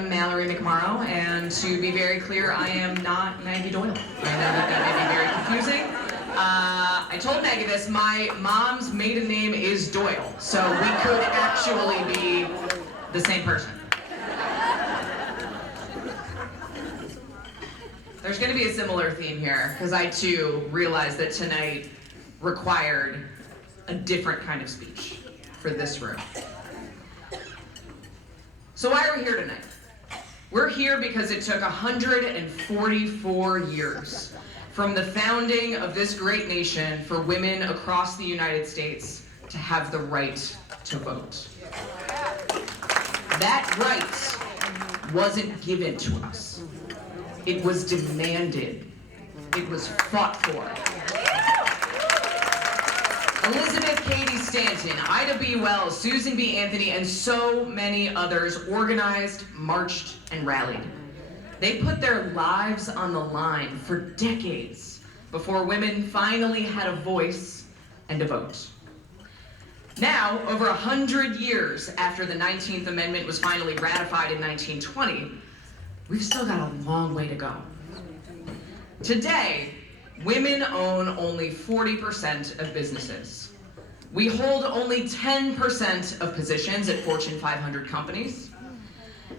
am Mallory McMorrow, and to be very clear, I am not Maggie Doyle. I know that may be very confusing. I told Maggie this, my mom's maiden name is Doyle, so we could actually be the same person. There's going to be a similar theme here, because I too realized that tonight required a different kind of speech for this room. So why are we here tonight? We're here because it took 144 years from the founding of this great nation for women across the United States to have the right to vote. That right wasn't given to us. It was demanded. It was fought for. Elizabeth Cady Stanton, Ida B. Wells, Susan B. Anthony, and so many others organized, marched, and rallied. They put their lives on the line for decades before women finally had a voice and a vote. Now, over 100 years after the 19th Amendment was finally ratified in 1920, we've still got a long way to go. Today, women own only 40% of businesses. We hold only 10% of positions at Fortune 500 companies,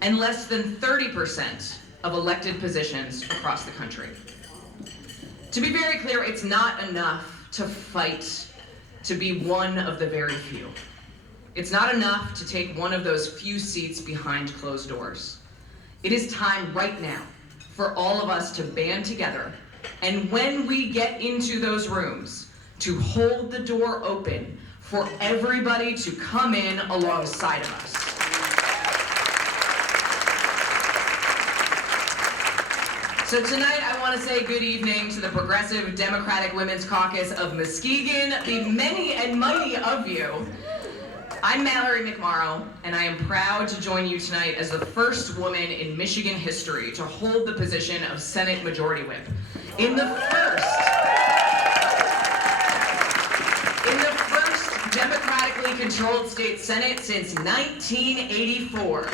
and less than 30% of elected positions across the country. To be very clear, it's not enough to fight to be one of the very few. It's not enough to take one of those few seats behind closed doors. It is time right now for all of us to band together, and when we get into those rooms, to hold the door open for everybody to come in alongside of us. So tonight I want to say good evening to the Progressive Democratic Women's Caucus of Muskegon, the many and mighty of you. I'm Mallory McMorrow, and I am proud to join you tonight as the first woman in Michigan history to hold the position of Senate Majority Whip. In the first democratically controlled state Senate since 1984.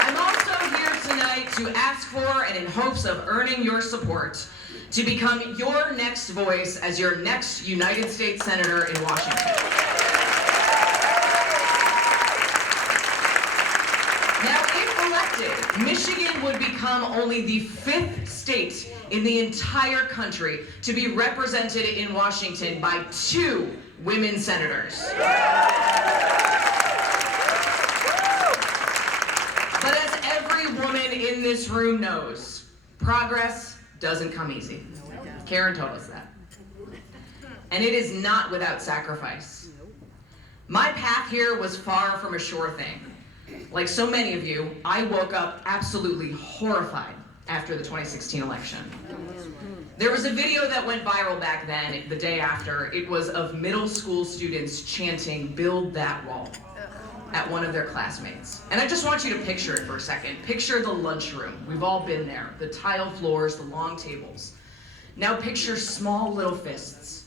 I'm also here tonight to ask for, and in hopes of earning your support, to become your next voice as your next United States Senator in Washington. Now, if elected, Michigan would become only the 5th state in the entire country to be represented in Washington by 2 women senators. But as every woman in this room knows, progress doesn't come easy. Karen told us that. And it is not without sacrifice. My path here was far from a sure thing. Like so many of you, I woke up absolutely horrified after the 2016 election. There was a video that went viral back then, the day after. It was of middle school students chanting, "Build that wall," at one of their classmates. And I just want you to picture it for a second. Picture the lunchroom. We've all been there. The tile floors, the long tables. Now picture small little fists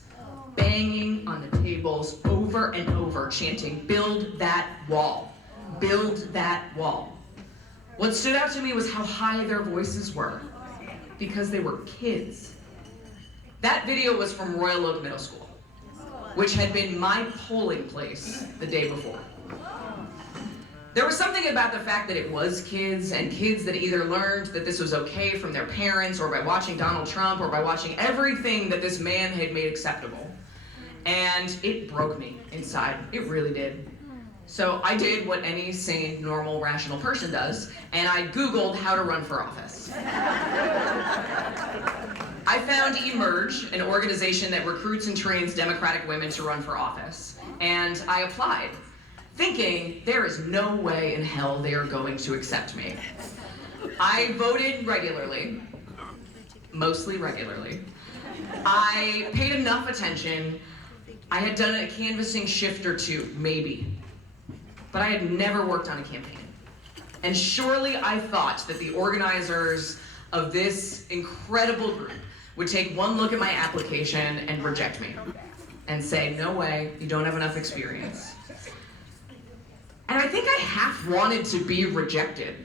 banging on the tables over and over, chanting, "Build that wall. Build that wall." What stood out to me was how high their voices were, because they were kids. That video was from Royal Oak Middle School, which had been my polling place the day before. There was something about the fact that it was kids, and kids that either learned that this was okay from their parents, or by watching Donald Trump, or by watching everything that this man had made acceptable. And it broke me inside. It really did. So I did what any sane, normal, rational person does, and I Googled how to run for office. I found Emerge, an organization that recruits and trains Democratic women to run for office, and I applied, thinking there is no way in hell they are going to accept me. I voted regularly, mostly regularly. I paid enough attention. I had done a canvassing shift or 2, maybe. But I had never worked on a campaign. And surely I thought that the organizers of this incredible group would take one look at my application and reject me and say, "No way, you don't have enough experience." And I think I half wanted to be rejected,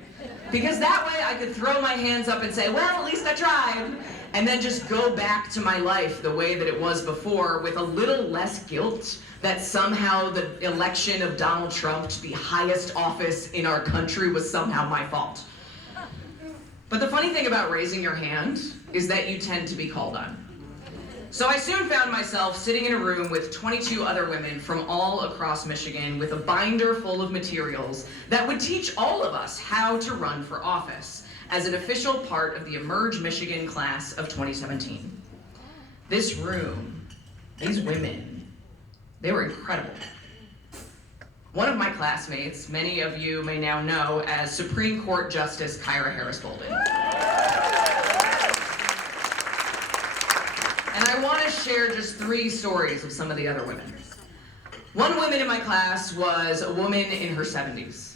because that way I could throw my hands up and say, well, at least I tried, and then just go back to my life the way that it was before, with a little less guilt that somehow the election of Donald Trump to the highest office in our country was somehow my fault. But the funny thing about raising your hand is that you tend to be called on. So I soon found myself sitting in a room with 22 other women from all across Michigan with a binder full of materials that would teach all of us how to run for office as an official part of the Emerge Michigan class of 2017. This room, these women, they were incredible. One of my classmates, many of you may now know as Supreme Court Justice Kyra Harris-Bolden. And I want to share just 3 stories of some of the other women. One woman in my class was a woman in her 70s.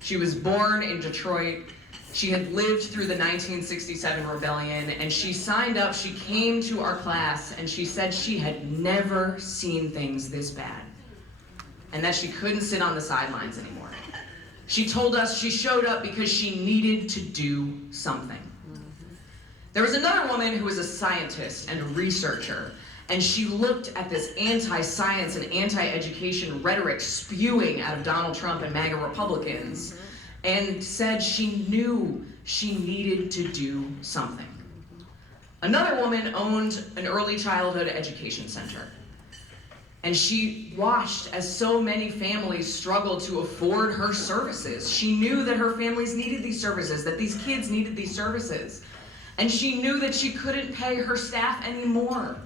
She was born in Detroit. She had lived through the 1967 rebellion, and she signed up, she came to our class, and she said she had never seen things this bad, and that she couldn't sit on the sidelines anymore. She told us she showed up because she needed to do something. There was another woman who was a scientist and a researcher, and she looked at this anti-science and anti-education rhetoric spewing out of Donald Trump and MAGA Republicans, and said she knew she needed to do something. Another woman owned an early childhood education center, and she watched as so many families struggled to afford her services. She knew that her families needed these services, that these kids needed these services. And she knew that she couldn't pay her staff anymore.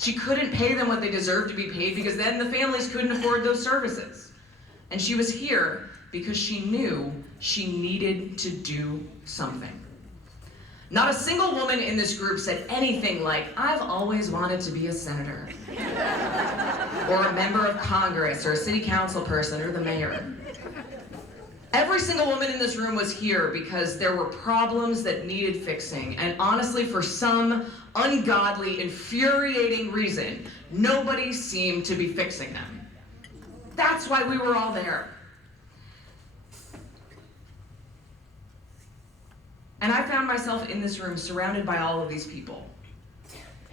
She couldn't pay them what they deserved to be paid, because then the families couldn't afford those services. And she was here because she knew she needed to do something. Not a single woman in this group said anything like, I've always wanted to be a senator, or a member of Congress, or a city council person, or the mayor. Every single woman in this room was here because there were problems that needed fixing, and honestly, for some ungodly, infuriating reason, nobody seemed to be fixing them. That's why we were all there. And I found myself in this room surrounded by all of these people,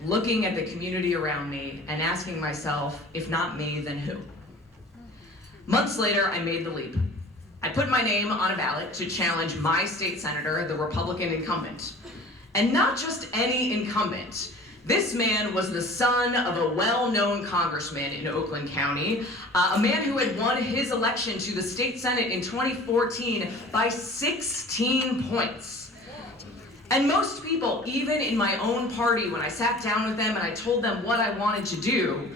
looking at the community around me and asking myself, if not me, then who? Months later, I made the leap. I put my name on a ballot to challenge my state senator, the Republican incumbent. And not just any incumbent. This man was the son of a well-known congressman in Oakland County, a man who had won his election to the state senate in 2014 by 16 points. And most people, even in my own party, when I sat down with them and I told them what I wanted to do,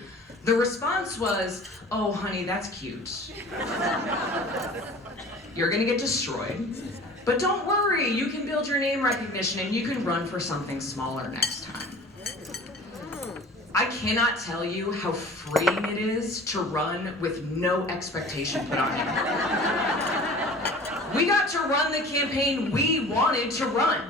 the response was, oh, honey, that's cute. You're gonna get destroyed, but don't worry, you can build your name recognition and you can run for something smaller next time. I cannot tell you how freeing it is to run with no expectation put on you. We got to run the campaign we wanted to run.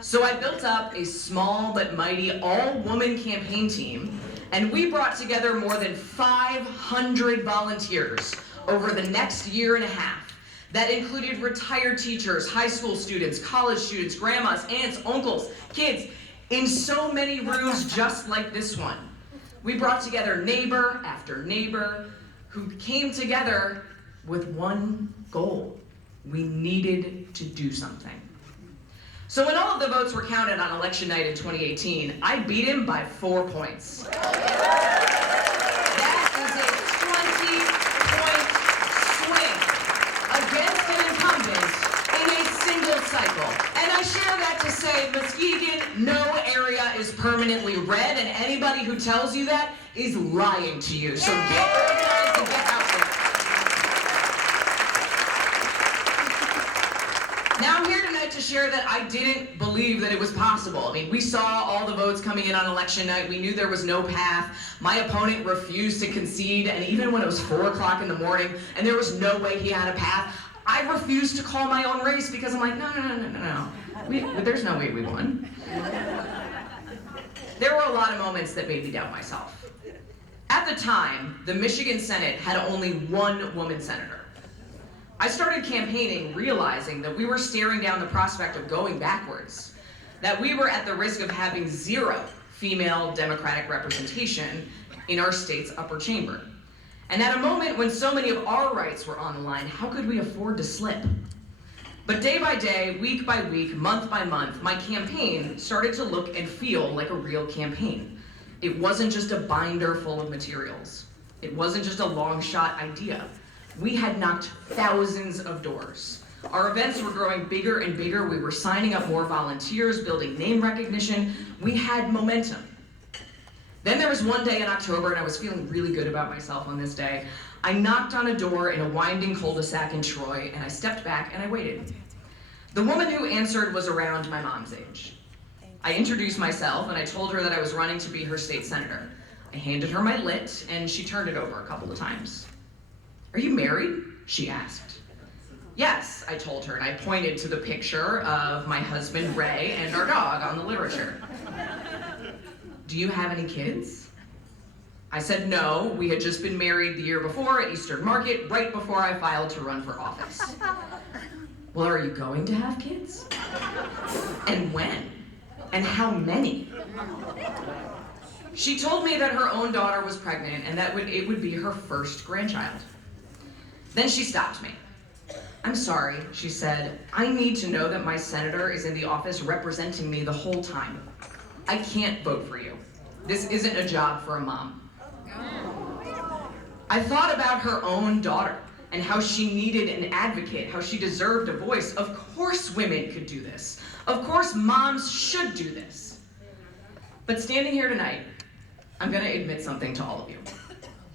So I built up a small but mighty all-woman campaign team, and we brought together more than 500 volunteers over the next year and a half. That included retired teachers, high school students, college students, grandmas, aunts, uncles, kids, in so many rooms just like this one. We brought together neighbor after neighbor who came together with one goal. We needed to do something. So when all of the votes were counted on election night in 2018, I beat him by 4 points. That is a 20-point swing against an incumbent in a single cycle. And I share that to say, Muskegon, no area is permanently red, and anybody who tells you that is lying to you. So get organized and get out there. Now I'm here tonight to share that I didn't believe that it was possible. I mean, we saw all the votes coming in on election night. We knew there was no path. My opponent refused to concede, and even when it was 4 o'clock in the morning and there was no way he had a path, I refused to call my own race because I'm like, no. There's no way we won. There were a lot of moments that made me doubt myself. At the time, the Michigan Senate had only one woman senator. I started campaigning realizing that we were staring down the prospect of going backwards, that we were at the risk of having 0 female Democratic representation in our state's upper chamber. And at a moment when so many of our rights were on the line, how could we afford to slip? But day by day, week by week, month by month, my campaign started to look and feel like a real campaign. It wasn't just a binder full of materials. It wasn't just a long shot idea. We had knocked thousands of doors. Our events were growing bigger and bigger. We were signing up more volunteers, building name recognition. We had momentum. Then there was one day in October, and I was feeling really good about myself on this day. I knocked on a door in a winding cul-de-sac in Troy, and I stepped back and I waited. The woman who answered was around my mom's age. I introduced myself, and I told her that I was running to be her state senator. I handed her my lit, and she turned it over a couple of times. "Are you married?" she asked. "Yes," I told her, and I pointed to the picture of my husband, Ray, and our dog on the literature. "Do you have any kids?" I said no. We had just been married the year before at Eastern Market, right before I filed to run for office. "Well, are you going to have kids? And when? And how many?" She told me that her own daughter was pregnant and that it would be her first grandchild. Then she stopped me. "I'm sorry," she said. "I need to know that my senator is in the office representing me the whole time. I can't vote for you. This isn't a job for a mom." I thought about her own daughter and how she needed an advocate, how she deserved a voice. Of course women could do this. Of course moms should do this. But standing here tonight, I'm going to admit something to all of you.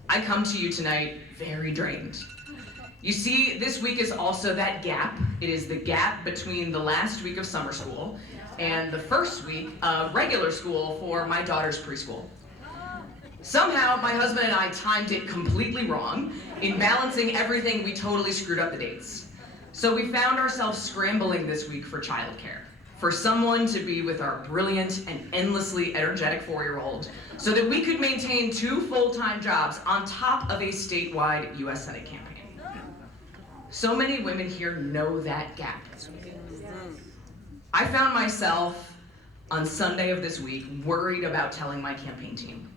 I come to you tonight very drained. You see, this week is also that gap. It is the gap between the last week of summer school and the first week of regular school for my daughter's preschool. Somehow, my husband and I timed it completely wrong. In balancing everything, we totally screwed up the dates. So we found ourselves scrambling this week for childcare, for someone to be with our brilliant and endlessly energetic 4-year-old, so that we could maintain 2 full-time jobs on top of a statewide U.S. Senate campaign. So many women here know that gap. I found myself on Sunday of this week worried about telling my campaign team,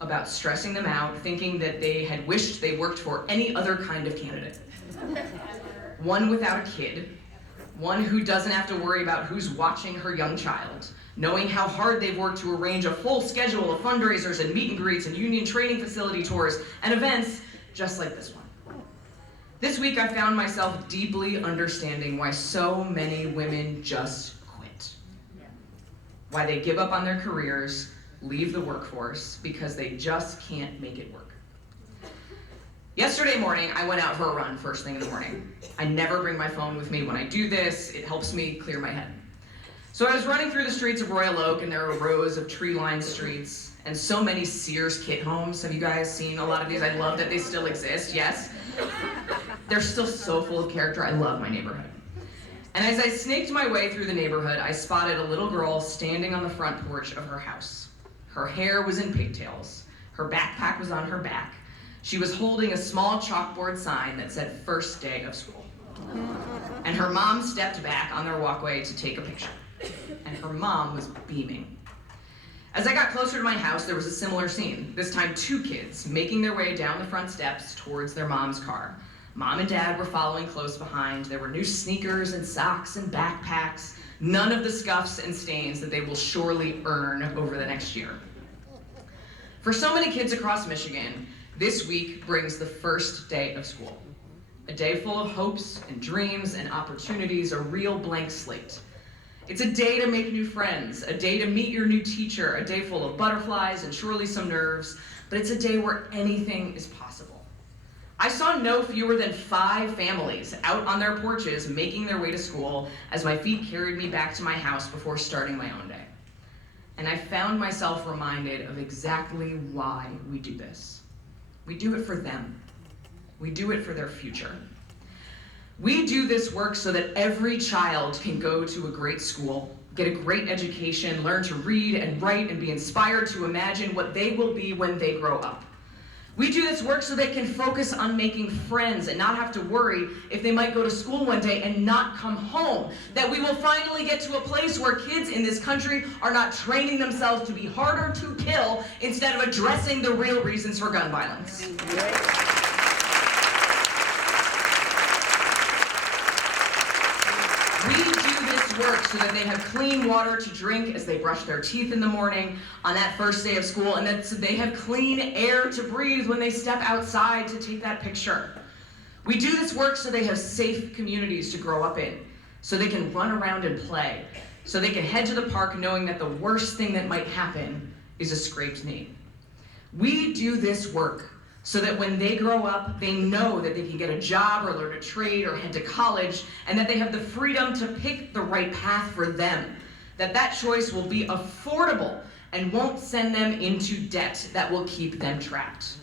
about stressing them out, thinking that they had wished they worked for any other kind of candidate. One without a kid, one who doesn't have to worry about who's watching her young child, knowing how hard they've worked to arrange a full schedule of fundraisers and meet and greets and union training facility tours and events just like this one. This week I found myself deeply understanding why so many women just quit. Why they give up on their careers, leave the workforce, because they just can't make it work. Yesterday morning, I went out for a run first thing in the morning. I never bring my phone with me when I do this. It helps me clear my head. So I was running through the streets of Royal Oak, and there are rows of tree-lined streets and so many Sears kit homes. Have you guys seen a lot of these? I love that they still exist, yes. They're still so full of character. I love my neighborhood. And as I snaked my way through the neighborhood, I spotted a little girl standing on the front porch of her house. Her hair was in pigtails. Her backpack was on her back. She was holding a small chalkboard sign that said "First Day of School." And her mom stepped back on their walkway to take a picture. And her mom was beaming. As I got closer to my house, there was a similar scene. This time 2 kids making their way down the front steps towards their mom's car. Mom and dad were following close behind. There were new sneakers and socks and backpacks. None of the scuffs and stains that they will surely earn over the next year. For so many kids across Michigan, this week brings the first day of school. A day full of hopes and dreams and opportunities, a real blank slate. It's a day to make new friends, a day to meet your new teacher, a day full of butterflies and surely some nerves, but it's a day where anything is possible. I saw no fewer than 5 families out on their porches making their way to school as my feet carried me back to my house before starting my own day. And I found myself reminded of exactly why we do this. We do it for them. We do it for their future. We do this work so that every child can go to a great school, get a great education, learn to read and write, and be inspired to imagine what they will be when they grow up. We do this work so they can focus on making friends and not have to worry if they might go to school one day and not come home. That we will finally get to a place where kids in this country are not training themselves to be harder to kill instead of addressing the real reasons for gun violence. We do this work so that they have clean water to drink as they brush their teeth in the morning on that first day of school, and that so they have clean air to breathe when they step outside to take that picture. We do this work so they have safe communities to grow up in, so they can run around and play, so they can head to the park knowing that the worst thing that might happen is a scraped knee. We do this work so that when they grow up, they know that they can get a job or learn a trade or head to college, and that they have the freedom to pick the right path for them. That choice will be affordable and won't send them into debt that will keep them trapped.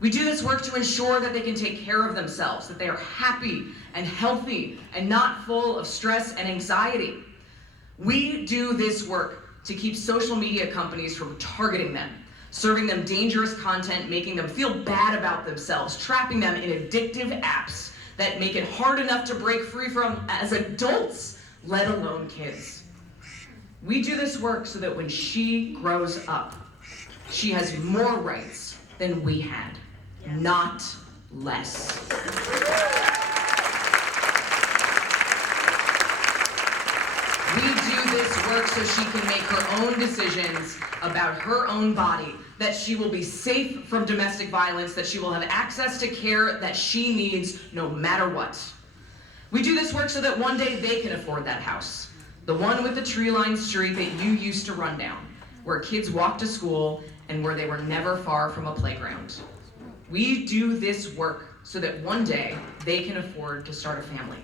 We do this work to ensure that they can take care of themselves, that they are happy and healthy and not full of stress and anxiety. We do this work to keep social media companies from targeting them, serving them dangerous content, making them feel bad about themselves, trapping them in addictive apps that make it hard enough to break free from as adults, let alone kids. We do this work so that when she grows up, she has more rights than we had, not less. We do this work so she can make her own decisions about her own body, that she will be safe from domestic violence, that she will have access to care that she needs no matter what. We do this work so that one day they can afford that house, the one with the tree-lined street that you used to run down, where kids walked to school and where they were never far from a playground. We do this work so that one day they can afford to start a family.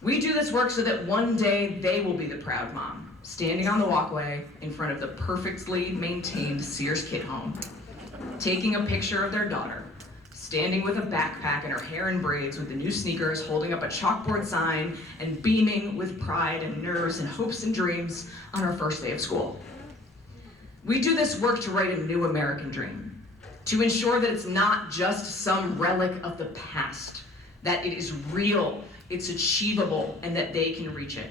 We do this work so that one day they will be the proud mom, standing on the walkway in front of the perfectly maintained Sears kit home, taking a picture of their daughter, standing with a backpack and her hair in braids with the new sneakers, holding up a chalkboard sign and beaming with pride and nerves and hopes and dreams on her first day of school. We do this work to write a new American dream, to ensure that it's not just some relic of the past, that it is real, it's achievable, and that they can reach it.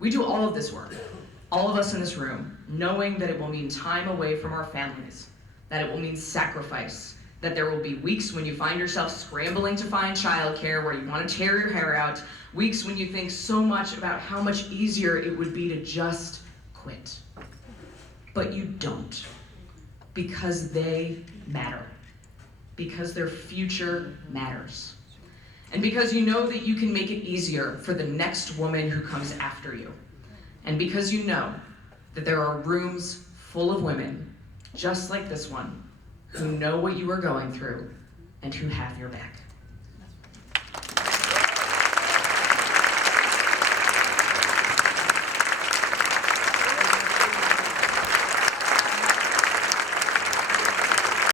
We do all of this work, all of us in this room, knowing that it will mean time away from our families, that it will mean sacrifice, that there will be weeks when you find yourself scrambling to find childcare, where you want to tear your hair out, weeks when you think so much about how much easier it would be to just quit. But you don't, because they matter, because their future matters. And because you know that you can make it easier for the next woman who comes after you. And because you know that there are rooms full of women, just like this one, who know what you are going through and who have your back.